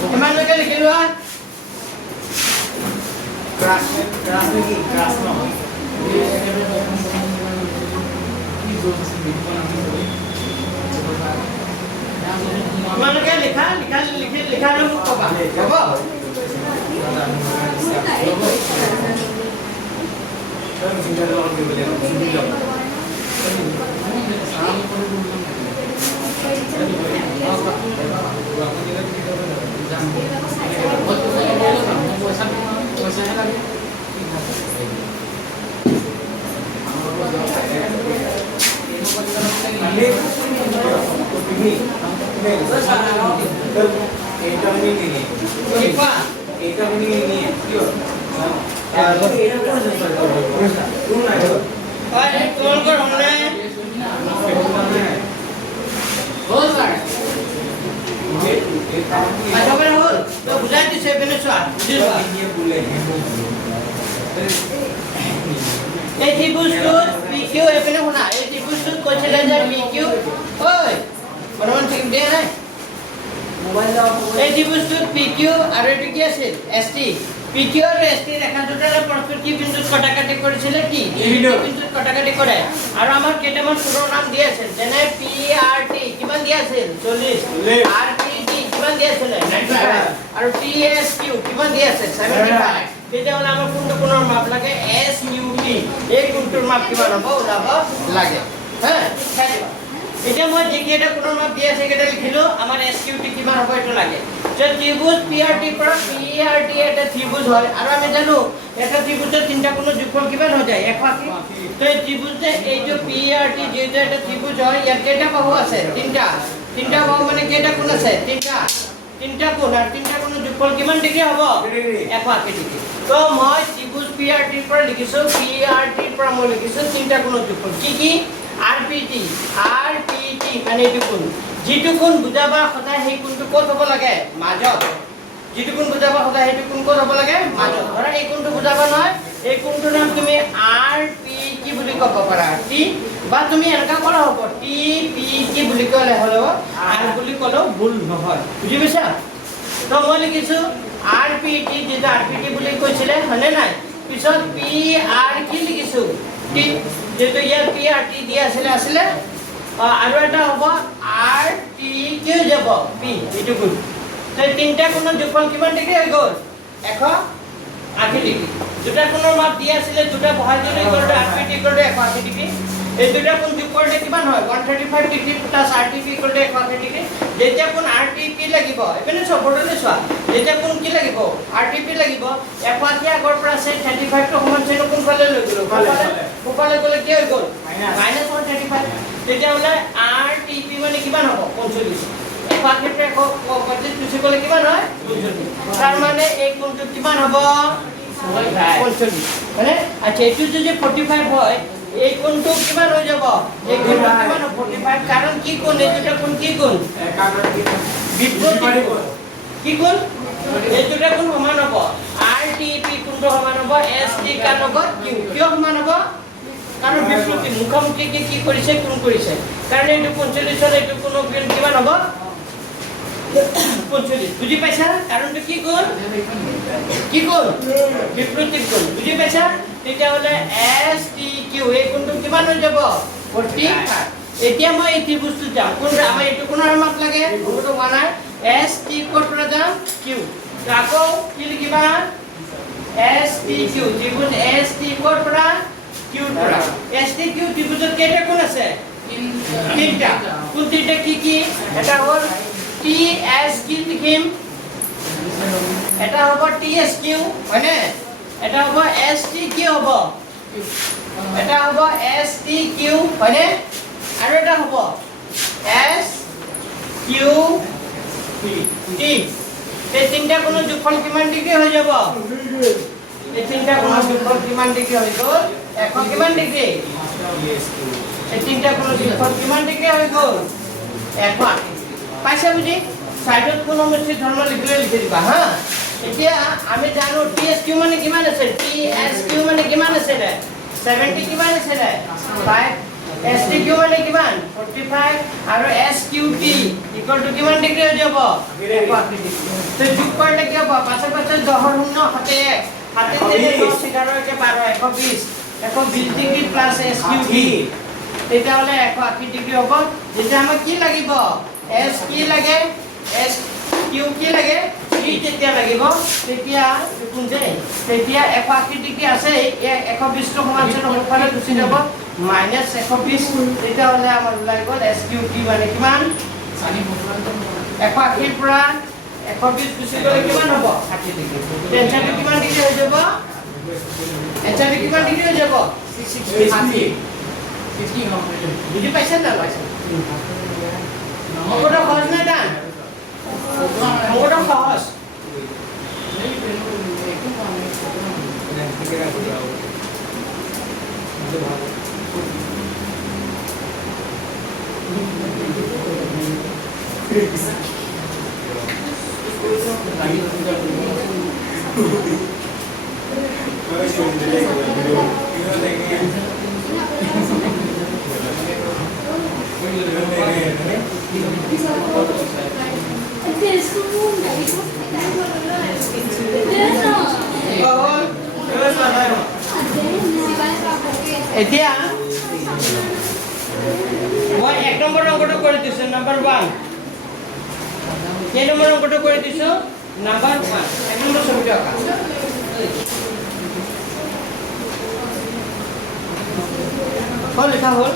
কিমানলৈকে লিখিলো তোমালোকে লিখা লিখা লিখি লিখা আৰু মোক ক'বা হ'ব Thank you. পইচাহে লাগে বুজাই দিছে এইপিনে চোৱা এই ত্ৰিভুজটোত PQ এইপিনে শুনা এই ত্ৰিভুজটোত কৈছিলে যে PQ ঐ বৰ্তমান ঠিক দিয়া নাই এই ত্ৰিভুজটোত PQ আৰু এইটো কি আছিল ST PQ আৰু ST ৰেখা দুটাৰে পৰস্পৰ কি বিন্দুত কটাকাটি কৰিছিলে কি বিন্দুত কটাকাটি কৰে আৰু আমাৰ কেইটামান সূত্ৰৰ নাম দিয়া আছিল যেনে PRT কিমান দিয়া আছিল 40 RPT কিমান দিয়া আছিল 95 আৰু TSQ কিমান দিয়া আছিল 75 তেতিয়াহ'লে আমাৰ কোনটো কোণৰ মাপ লাগে SUT এই কোণটোৰ মাপ কিমান হ'ব ওলাব লাগে হ্যাঁ এতিয়া মই যিকেইটা কোণৰ মাপ দিয়া আছে সেইকেইটা লিখিলো আমাৰ SQT কিমান হ'ব এইটো লাগে যে ত্ৰিভুজ PRT পৰা PRT এটা ত্ৰিভুজ হয় আৰু আমি জানো এটা ত্ৰিভুজৰ তিনটা কোণৰ যোগফল কিমান হৈ যায় 180 তো এই ত্ৰিভুজে এইটো PRT যেটা এটা ত্ৰিভুজ হয় ইয়াত কেইটা বাহু আছে তিনটা বাহু মানে কেইটা কোণ আছে তিনটা কোণ আৰু তিনটা কোণৰ যোগফল কিমান ডিগ্ৰী হ'ব 180 ডিগ্ৰী তো মই ত্ৰিভুজ PRT ৰ পৰা লিখিছো PRT ৰ পৰা মই লিখিছো তিনটা কোণৰ যোগফল কি RPT মানে এইটো কোণ যিটো কোণ বুজাবা সদায় সেই কোণটো ক'ত হ'ব লাগে মাজত যিটো কোণ বুজাবা সদায় সেইটো কোণ ক'ত হ'ব লাগে মাজত ধৰা এই কোণটো বুজাবা নহয় এই কোণটোৰ নাম তুমি RPT বুলি ক'ব পাৰা T বা তুমি এনেকা কৰা হ'ব TPT বুলি ক'লে হ'ব R বুলি ক'লেও ভুল নহয় বুজি পাইছা তো মই লিখিছো RPT যেটা RPT বুলি কৈছিলে হয়নে নাই পিছত PR কি লিখিছো T যেটো ইয়াৰ PRT দিয়া আছিল আৰু এটা হ'ব RT কি যাব P এইটো কোণ তো তিনটা কোণৰ যোগফল কিমান ডিগ্ৰী হৈ গ'ল 180 ডিগ্ৰী দুটা কোণৰ মাপ দিয়া আছিল দুটা বহাই দিলে RPT 180 ডিগ্ৰী এই দুটা কোণ যোগ কৰিলে কিমান হয় 135 ডিগ্ৰী প্লাস RTP 180 ডিগ্ৰী যেতিয়া কোণ RTP লাগিব এপিনে সবৰলে চোৱা যেতিয়া কোণ কি লাগিব RTP লাগিব 180 আগৰ পৰা আছে 35 টো সমান চেন কোণ ফালে লৈ গ'ল কোপালে গ'লে কি হৈ গ'ল -135 তেতিয়া হলে RTP মানে কিমান হ'ব 45 180 তে 25 পিছে গ'লে কিমান হয় 45 তাৰ মানে এই কোণটো কিমান হ'ব 45 মানে আচ্ছা এইটো যদি 45 হয় এই কোণটো কিমান হৈ যাব এই কোণটো কিমান 45 কাৰণ কি কোণ এই দুটা কোণ কি কোণ বিপরীত কোণ কি কোণ এই দুটা কোণ সমান হ'ব RTP কোণটো সমান হ'ব ST কাৰ লগত Q কিয় সমান হ'ব কাৰণ বিপৰীত মুখামুখি কি কৰিছে কোণ কৰিছে কাৰণ এইটো 45 ৰ এইটো কোণ কিমান হ'ব 45 বুজি পাইছা কাৰণটো কি কোণ বিপরীত কোণ বুজি পাইছা তেতিয়া হলে STQ এই কোণটো কিমান হৈ যাব 45 এতিয়া মই এই ত্ৰিভুজটো যাম কোণ আমাৰ এইটো কোণৰ মাপ লাগে কোণটো বনাই ST কোণ পৰা যাম Q আকৌ কি লিখিবা STQ ত্ৰিভুজ ST কোণ পৰা Q পৰা STQ ত্ৰিভুজত কেইটা কোণ আছে তিনটা কোণ তিনটা কি এটা হ'ল TSQ লিখিম এটা হ'ব TSQ হয়নে এটা হ'ব STQ হ'ব এটা হ'ব STQ হয়নে আৰু এটা হ'ব SQT এই তিনটা কোণৰ যোগফল কিমান ডিগ্ৰী হৈ যাব এই তিনটা কোণৰ যোগফল কিমান ডিগ্ৰী হৈ গ'ল 100 কিমান ডিগ্ৰী এই তিনটা কোণৰ যোগফল কিমান ডিগ্ৰী হৈ গ'ল 180 পাইছা বুজি সাইডত কোন অনুষ্ঠিত ধৰ্ম লিখি দিবা হা এতিয়া আমি জানো TSQ মানে কিমান আছে TSQ মানে কিমান আছে 70 কিমান আছে 5 STQ মানে কিমান 45 আৰু SQT ইকুয়াল টু কিমান ডিগ্ৰী হৈ যাব 180 ডিগ্ৰী তো যোগ কৰিলে কি হ'ব পাছে পাছে 10 শূন্য হাতে হাতে 10 11 কে 12 120 ডিগ্ৰী প্লাস SQT তেতিয়া হলে 180 ডিগ্ৰী হ'ব যেতিয়া আমাক কি লাগিব S কি লাগে S Q কি লাগে T যেতিয়া লাগিব তেতিয়া কোন যায় তেতিয়া 180 ডিগ্ৰী আছে 120 টো সমান আছে নহলে গুচি যাব -120 তেতিয়া হলে আমাৰ ওলাই গ'ল SQT মানে কিমান 180 পৰা 120 গুচি গ'লে কিমান হ'ব 60 ডিগ্ৰী টেনচনটো কিমান ডিগ্ৰী হৈ যাব এনচাৰটো কিমান ডিগ্ৰী হৈ যাব 60 বুজি পাইছে না পাইছে অংকটো সহজ নাই টান অংকটো সহজ এতিয়া মই 1 নম্বৰ অংকটো কৰি দিছো নাম্বাৰ 1 কেই নম্বৰ অংকটো কৰি দিছো নাম্বাৰ 1 1 নম্বৰ ছবিটো আঁকা হ'ল লিখা হ'ল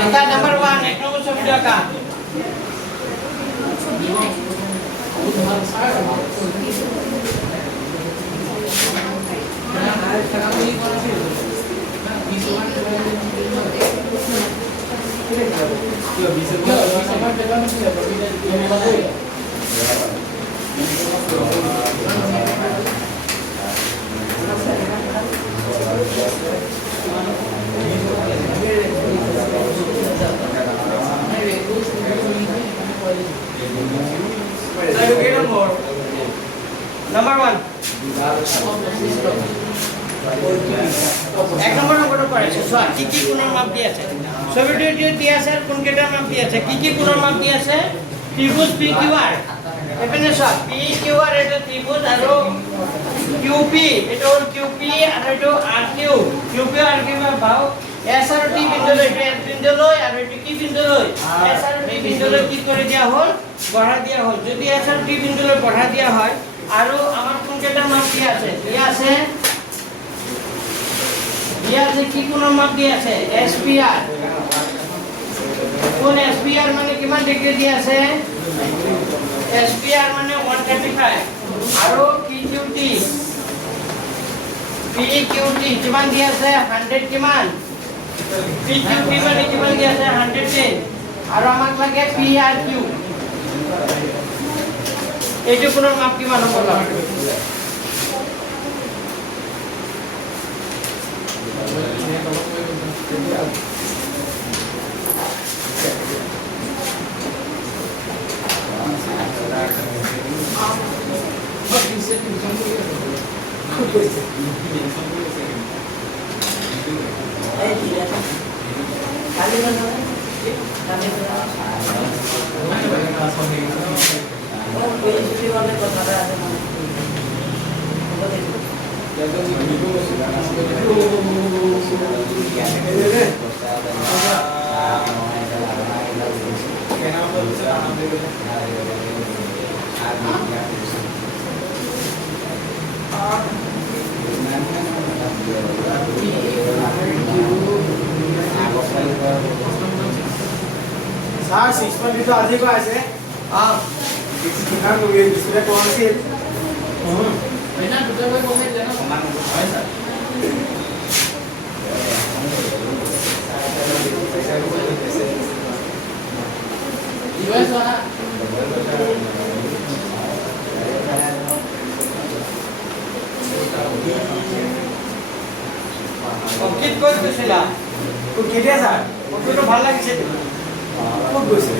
Kita number 1, ek nomor sudah kah? Number 1. এক নম্বৰ নম্বৰটো কৰিছে চোৱা কি কি কোণৰ মাপ দি আছে ছবিটো দি আছে কোন কেইটাৰ মাপ দি আছে কি কি কোণৰ মাপ দি আছে ত্ৰিভুজ PQR এপিনে চোৱা PQR এটা ত্ৰিভুজ আৰু QP এটা হ'ল QP আৰু এটা RQ QP RQ মে ভাও S আৰু T বিন্দুলৈ এটা S বিন্দুলৈ আৰু এটা কি বিন্দুলৈ S আৰু T বিন্দুলৈ কি কৰি দিয়া হ'ল বঢ়া দিয়া হ'ল যদি S আৰু T বিন্দুলৈ বঢ়া দিয়া হয় আৰু আমাৰ কোন কেইটাৰ মাপ দি আছে কি কোণৰ মাপ দি আছে SPR কোন SPR মানে কিমান ডিগ্ৰী দি আছে SPR মানে 135 আৰু PQT কিমান দি আছে 100 কিমান PQT মানে কিমান দি আছে 110 আৰু আমাক লাগে PRQ এইটো কোণৰ মাপ কিমান হ'ব লাগে Sir, 6.2 तो अधिक আছে কিমান হৈ ডিসপ্লে কোন আছিল না দুটা বই কমে যায় না সমান হয় স্যার ইউএস ওয়া কমপ্লিট কৰি দিছিলা তো কেতিয়া স্যাৰ ফটোটো ভাল লাগিছে ক'ত গৈছে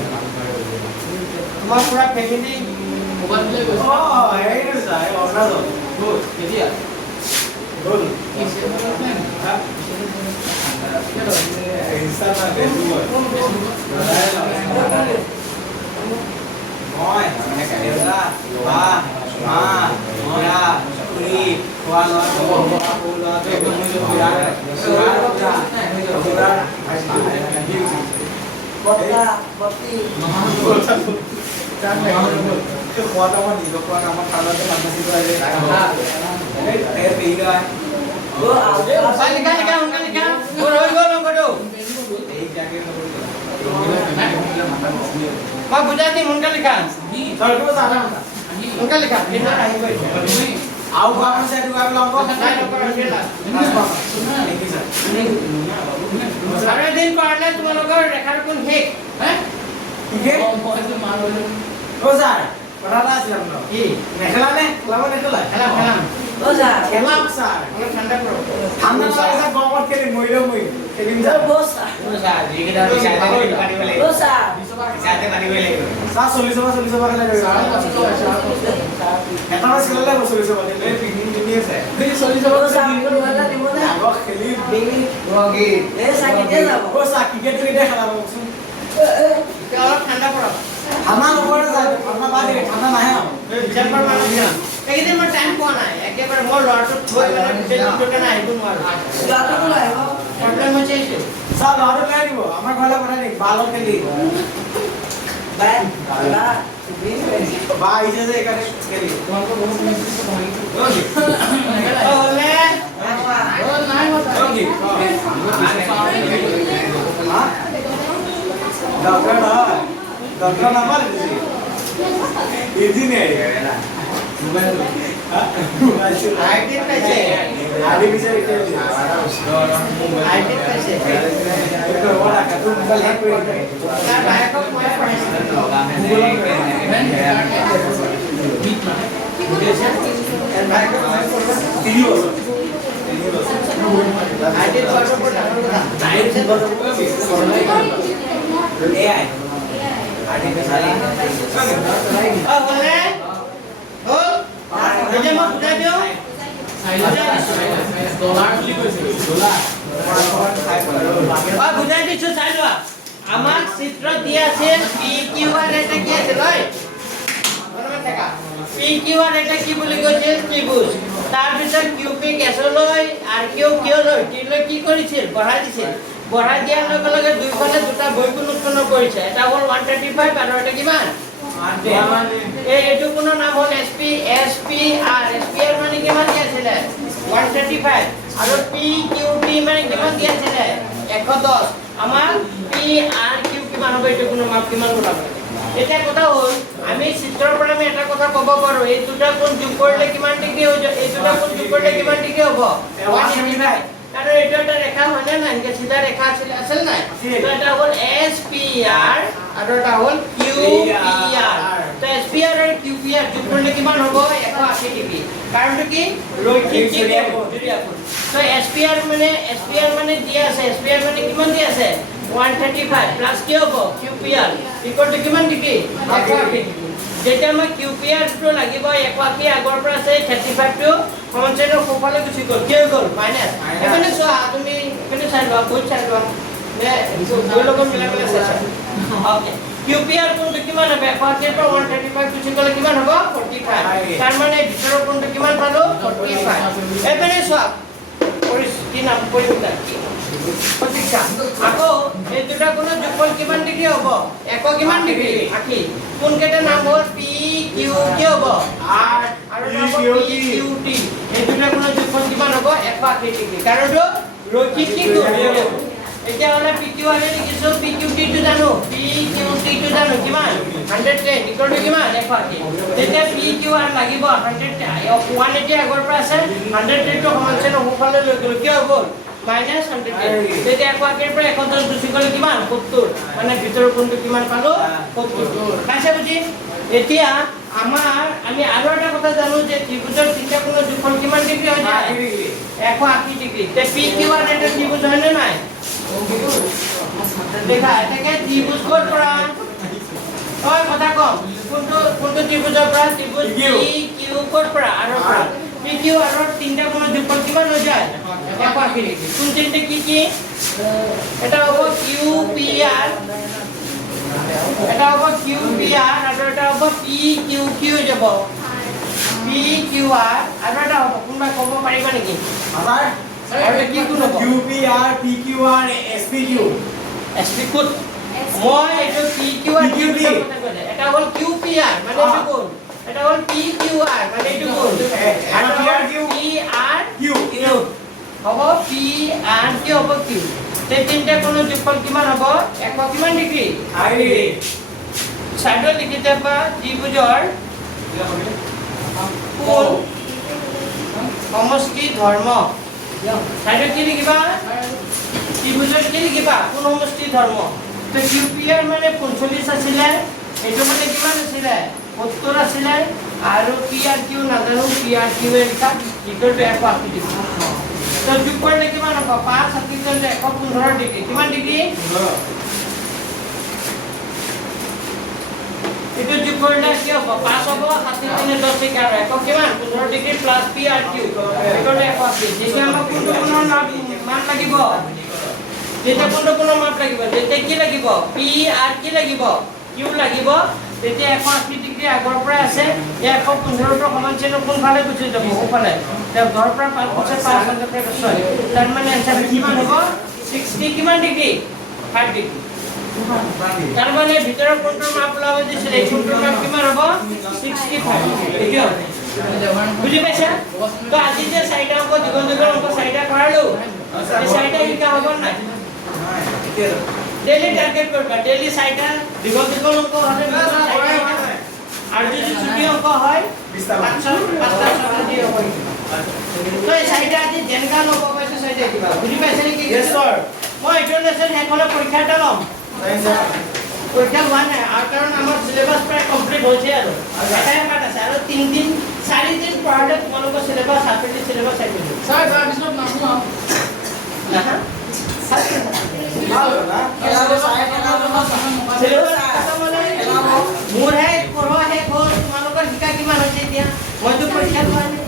তোমাৰ পুৰা ফ্যামিলি মোবাইল প্লে গৈছে এই স্যাৰ অৰুণাচল গুড কেতিয়া বল কি সেটা প্ল্যান ইনষ্টাগ্ৰাম ফেসবুক মই দেউতা বা মা ময়া খুৰী খোৱা লোৱা বত্তা বত্তি খোৱাটো আমাৰ নিজৰ খোৱা আমাৰ খানাতে ফাৰ্মাচী কৰা যায় এই পেইগায় ও ভাই লিখা লিখা সোনকালে লিখা মোৰ হৈ গ'ল অংকটো এই জাগে মই বুজাই দিম সোনকালে লিখা তৰটো জানা সোনকালে লিখা লিখা আহিব আউ কোৱা আছে এইটো আমি লংক নাই নকৰা হৈছিলা আৰু এদিন কৰালে তোমালোকৰ ৰেখাৰ কোন শেষ হে ঠিকে ও স্যার পড়াটা আছে আপনার কি মেখেলা নে খেলাবো নেখেলা খেলা খেলা ও স্যার খেলাম স্যার অলপ ঠাণ্ডা করো ঠান্ডা লাগে স্যার গরম খেলি মইলো মই খেলিম যা বস স্যার ও স্যার স্যার 40 টাকা খেলা যাবে এটা মাস খেলালে 40 টাকা এই পিকনিক দিনি আছে ও স্যার কোনটা দিব না আগত খেলি এ সাকিতে যাব ও স্যার ক্রিকেট ক্রিকেট খেলাবো এতিয়া অলপ ঠাণ্ডা কৰক ঠান্ডা নপড়ে যায় ঠান্ডা বাদে ঠান্ডা নাহে ডিচেম্বৰ মানত যাম এইকেইদিন মই টাইম পোৱা নাই একেবাৰে মোৰ ল'ৰাটোক থৈ মানে গোটেই দিনটোৰ কাৰণে আহিব নোৱাৰো গাটো কোন আহিব প্ৰব্লেম হৈছে এইটো স্যার লড়ে লাই দিব আমার ঘরে পড়া নেই ভালো খেলি বাই না বা আইছে যে এখানে খেলি তোমালোকৰ বহুত মেছেজ ওকে হ'লে ওকে डॉक्टर ना डॉक्टर ना मार दीजिए इजी नहीं है ना आयटी पैसे आधी पीछे रखे आयटी पैसे एक और आका तू मोबाइल हैक कर তাৰ বায়েকক মই পঢ়াইছিলোঁ তাৰ বায়েকক মই পঢ়াইছিলোঁ टीवी हो আইটি পঢ়াৰ ওপৰত ডাঙৰ কথা एआई आर्टिफिशियल হ'লে হ'ল এতিয়া মই বুজাই দিওঁ ডলাৰ বুলি কৈছে ডলাৰ বুজাই দিছোঁ চাই লোৱা আমাক চিত্ৰত দিয়া আছিল পি কিউ আৰ এটা কি আছিল হয় মনত থাকা পি কিউ আৰ এটা কি বুলি কৈছিল ত্ৰিভুজ তাৰপিছত কিউ পি কেছলৈ আৰু কিউ লৈ টি লৈ কি কৰিছিল বঢ়াই দিছিল বঢ়াই দিয়াৰ লগে লগে দুইফালে দুটা বৈকোণ উৎপন্ন কৰিছে এটা হ'ল 135 আৰু এটা কিমান এইটো কোনো নাম হ'ল এছপি আৰ মানে কিমান দিয়া আছিলে 135 আৰু পি কিউ টি মানে কিমান দিয়া আছিলে 110 আমাৰ পি আৰ কিউ কিমান হ'ব এইটো কোনো মাপ কিমান ওলাব এতিয়া কথা হ'ল আমি চিত্ৰৰ পৰা আমি এটা কথা ক'ব পাৰো এই দুটা কোণ যোগ কৰিলে কিমান ডিগ্ৰী হৈ যায় এই দুটা কোণ যোগ কৰিলে কিমান ডিগ্ৰী হ'ব 185 কাৰণ এইটো এটা ৰেখা হয়নে নাই এনেকৈ চিধা ৰেখা আছিল নাই তো এটা হ'ল এছ পি আৰ আৰু এটা হ'ল কিউ পি আৰ তো এছ পি আৰ আৰু কিউ পি আৰ যোগ কৰিলে কিমান হ'ব 180 ডিগ্ৰী কাৰণটো কি ৰৈখিক তো এছ পি আৰ মানে দিয়া আছে এছ পি আৰ মানে কিমান দিয়া আছে 135 প্লাস কি হ'ব Q P R equal to কিমান ডিগ্ৰী 180 ডিগ্ৰী যেতিয়া মই কিউ পি আৰ টো লাগিব 180 আগৰ পৰা আছে 35 টো সমান্তৰালৰ সোঁফালে গুচি গ'ল কি হৈ গ'ল মাইনাস এখানে চোৱা তুমি এখানে চাই লোৱা বহুত চাই লোৱা নে দুই লগত মিলাই চাইছা ওকে কিউ পি আৰ কোণটো কিমান হ'ব 180 পৰা 135 গুচি গ'লে কিমান হ'ব 45 তাৰ মানে ভিতৰৰ কোণটো কিমান পালো 45 এখানে চোৱা কি নাম পৰিবিতা প্ৰতীক্ষা আকৌ এই দুটা কোণৰ যোগফল কিমান ডিগ্ৰী হ'ব 100 কিমান ডিগ্ৰী 80 কোন কেইটা নাম হ'ল পি কিউ কি হ'ব আৰ আৰু পি কিউ টি এই দুটা কোণৰ যোগফল কিমান হ'ব 180 ডিগ্ৰী কাৰণটো ৰৈখিক কি কোণ এতিয়া হলে পি কিউ আৰ লিখিছো পি কিউ টি টো জানো পি কিউ টি টো জানো কিমান 110 ইকুৱেল টু কিমান 180 তেতিয়া পি কিউ আৰ লাগিব 180 আগৰ পৰা আছে 110 টো সমান্তৰালৰ সোঁফালে লৈ গ'ল কি হ'ব মাইনাস 110 তেতিয়া 180 পৰা 110 গুচি গ'লে কিমান 70 মানে ভিতৰৰ কোণটো কিমান পালো 70 পাইছে বুজি এতিয়া আমি আৰু এটা কথা জানো যে ত্ৰিভুজৰ তিনিটা কোণৰ যোগফল কিমান ডিগ্ৰী হৈ যায় 180 ডিগ্ৰী তে পি কিউ আৰ এটা ত্ৰিভুজ হয় নে নাই দেখা এটাকে ত্ৰিভুজ ক'ৰ পৰা হয় কথা কম কোনটো ত্ৰিভুজৰ পৰা ত্ৰিভুজ পি কিউ ক'ৰ পৰা আৰু পৰা পি কিউ আৰৰ তিনিটা কোণৰ যোগফল কিমান হৈ যায় 180 ডিগ্ৰী কোন তিনিটা কি এটা হ'ব কিউ পি আৰ এটা হ'ব কিউ পি আৰ আৰু এটা হ'ব পি কিউ কিউ যাব পি কিউ আৰ আৰু এটা হ'ব কোনবা ক'ব পাৰিবা নেকি আমাৰ আৰু এটা কি কোন হ'ব QPR PQR SPQ SP code মই এইটো PQR PQD এটা হ'ল QPR মানে এইটো কোন এটা হ'ল PQR মানে এইটো কোন আৰু PRQ PRQ Q হ'ব PR কি হ'ব Q তে তিনটা কোণৰ যোগফল কিমান হ'ব 100 কিমান ডিগ্ৰী সাইডত লিখি দেবা ত্ৰিভুজৰ কোণ সমষ্টি ধৰ্ম সাইডত কি লিখিবা ত্ৰিভুজত কি লিখিবা কোণ সমষ্টি ধৰ্ম তো QPR মানে 45 আছিলে এইটো মানে কিমান আছিলে 70 আছিলে আৰু PRQ নাজানো PRQ এ লিখা ইকুৱেল টু 180 ডিগ্ৰী তো যোগ কৰিলে কিমান হ'ব 5 7 115 ডিগ্ৰী কিমান degree itu juga ada siapa? Pas apa? Hasilnya 10 11 ekor kiman? 15 degree plus PRQ. Itu ada pasti. Jika mak kuno mat lagi bo. Jika kuno mat lagi bo. Jika ki lagi bo? PRQ lagi bo. Q lagi bo. Jika 180 degree agor pra আছে 115 টো সমান চিহ্ন কোন ফালে গুচি যাব ওফালে তে ঘৰ পৰা 5 পৰা সৰি তাৰ মানে आंसर কিমান হ'ব 60 কিমান ডিগ্ৰী 5 ডিগ্ৰী তাৰ মানে ভিতৰৰ কোণটোৰ মাপ ওলাব দিছিল এই কোণটোৰ মাপ কিমান হ'ব 65 ঠিক আছে বুজি পাইছা তো আজি যে সাইডা অংক দ্বিগুণ অংক সাইডা কৰালো এই সাইডা কি হ'ব না ডেইলি টার্গেট করবা ডেইলি সাইডা দ্বিগুণ অংক হলে আর যদি ছুটি অংক হয় 5 দিয়ে হ'ব তো এই সাইডা আজি জেনকা লব পাইছে সাইডা কিবা বুজি পাইছে নেকি यस স্যার মই ইন্টারনেশনাল হেকলে পৰীক্ষাটা লম পৰীক্ষা হোৱা নাই আৰু কাৰণ আমাৰ সিলেবাস প্ৰায় কমপ্লিট হৈছে আৰু এটাই পাঠ আছে আৰু 3 দিন 4 দিন পঢ়ালে তোমালোকৰ সিলেবাস হাফেলি সিলেবাস আহি যাব স্যাৰ স্যাৰ বিষ্ণু নামু না মোৰ হে পঢ়া হে ঘৰ তোমালোকৰ শিকা কিমান হৈছে এতিয়া মইতো পৰীক্ষা হোৱা নাই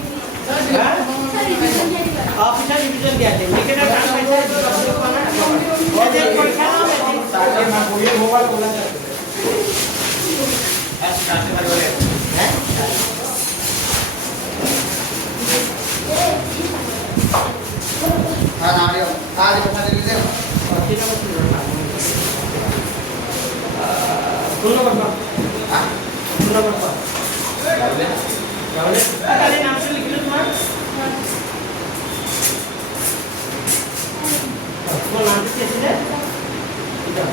অফিসার ডিভিজন দিয়া আছে নিকেটার কাম পাইছে তো লক্ষ্য কোনা ওতে পরীক্ষা হবে তাকে না পড়িয়ে মোবাইল বলা যায় আজ কাটতে পারবে হ্যাঁ হ্যাঁ নাড়িও আজ কথা দিলে কোন নম্বর হ্যাঁ কোন নম্বর যাবে তাহলে নাম লিখলো তোমার কোন নাম দিয়েছিলে এটা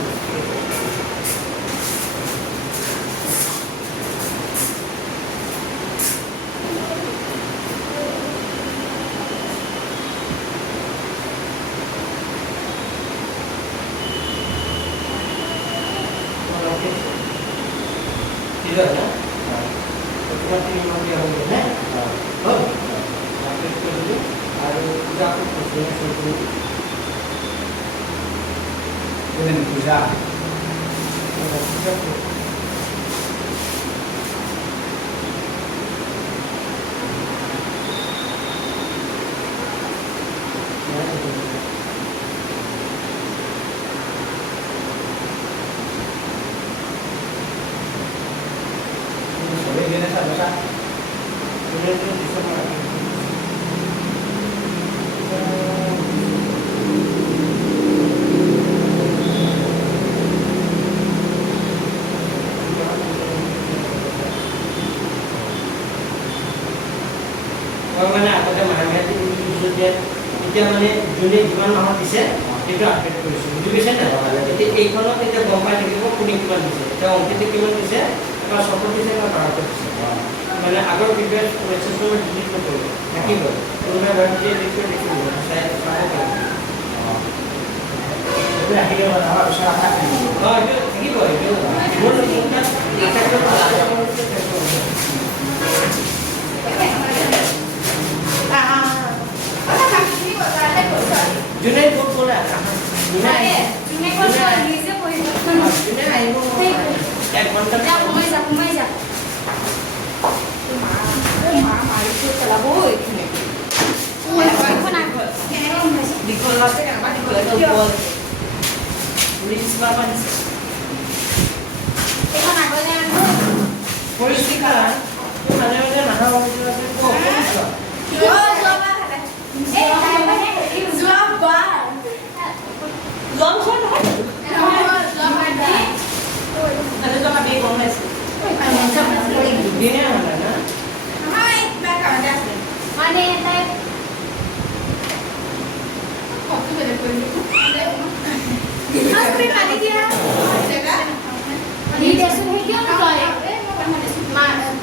ঠিক আছে না তোমার তিন নম্বর হবে হ্যাঁ হ্যাঁ আপডেট করে দিও আর পূজা করতে শুরু Ini pujá. Ini satu sah. Ini bisa mana? মানে আগতে মাহেকীয়া এতিয়া মানে যোনে যিমান মাহত দিছে সেইটো আপডেট কৰিছোঁ বুজি পাইছে নাই এতিয়া এইখনত এতিয়া গম পাই থাকিব কোনে কিমান দিছে এতিয়া অংকিতে কিমান দিছে এবাৰ চকুত দিছে এবাৰ বাৰটো দিছে মানে আগৰ প্ৰিভিয়াছ মেছেজটো মই ডিলিট নকৰিব থাকিব কোনোবাই বাৰু দিয়ে লিখিব লিখিব চাই চাব পাৰিব আহিলে আমাৰ ওচৰত এইটো থাকিব এইটো মোৰ जुने बोल बोला जुने को নিজে পঢ়িব जुने आइब एक घंटा যা ঘুমাই যা মা মাৰিছে পেলাব এইখিনি ওই কোন আগল dikol lagi kan apa dikol lagi bol please bapak এখন আগলে আনো পরিষ্কার মানে মানে না হওয়া উচিত আছে কো ও জবা খালে এই তাই মানে যোৱা বছৰ নহয় তাতে যোৱা বি গম পাইছোঁ দুদিনে হ'লে না মানে তাই পানী দিয়া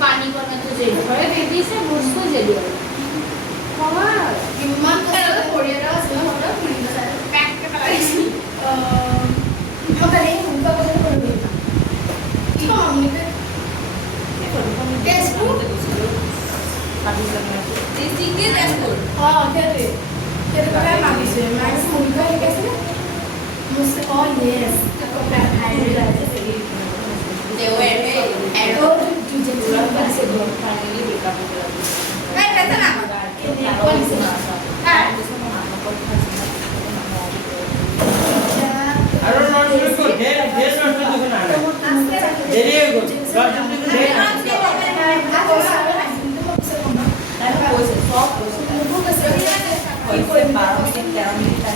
पानी करना तो जेल घरे बेबी से मुझको जेल और हिम्मत तो कोरिया से होता पूरी का पैक के कराई हम करे उनका बोले कर देता ठीक है हमने टेस्ट को टेस्टिंग के टेस्ट को हां करे तेरे को क्या मांगी से मैक्स उनका है कैसे मुझसे और यस तो pack highlight say they were arrow to just finally wake up right that's enough I don't know what to do. There's not to do now. There you go. Got to do there. Foi para você que era militar,